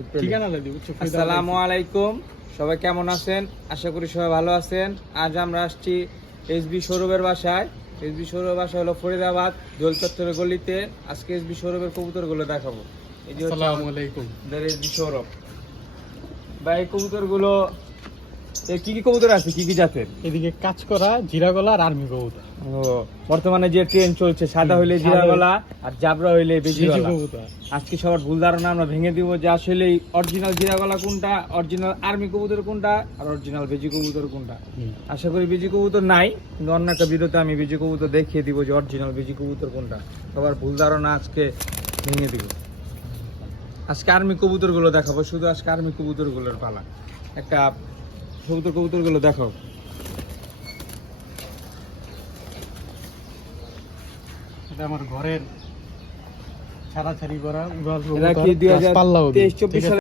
আসসালামু আলাইকুম, সবাই কেমন আছেন? আশা করি সবাই ভালো আছেন। আজ আমরা আসছি এসবি সৌরভের বাসায়। এসবি সৌরভের বাসা হলো ফরিদাবাদ দোল চত্বরের গলিতে। আজকে এসবি সৌরভের কবুতরগুলো দেখাবো। এই যে এসবি সৌরভ ভাই, কবুতরগুলো কি কি কবুতর আছে, কি কি জাতের? এদিকে কাজ করা জিরা গলা আর আর্মি কবুতর। ও, বর্তমানে যে ট্রেন চলছে, সাদা হইলে জিরা গলা আর জাবরা হইলে বেজি গলা। কবুতর আজকে সবার ভুল ধারণা আমরা ভেঙে দিব যে আসলে অরিজিনাল জিরা গলা কোনটা, অরিজিনাল আর্মি কবুতর কোনটা, আর অরিজিনাল বেজি কবুতর কোনটা। আশা করি বেজি কবুতর নাই, কিন্তু অন্য একটা ভিডিওতে আমি বেজি কবুতর দেখিয়ে দিব যে অরিজিনাল বেজি কবুতর কোনটা। সবার ভুল ধারণা আজকে ভেঙে দিব। আজকে আর্মি কবুতর গুলো দেখাবো, শুধু আজকে আর্মি কবুতর গুলোর পালা। একটা কবুতর গুলো দেখাও। এটা আমার ঘরের ছাড়াছাড়ি করা উড়াল এরা কি 2023-24 সালে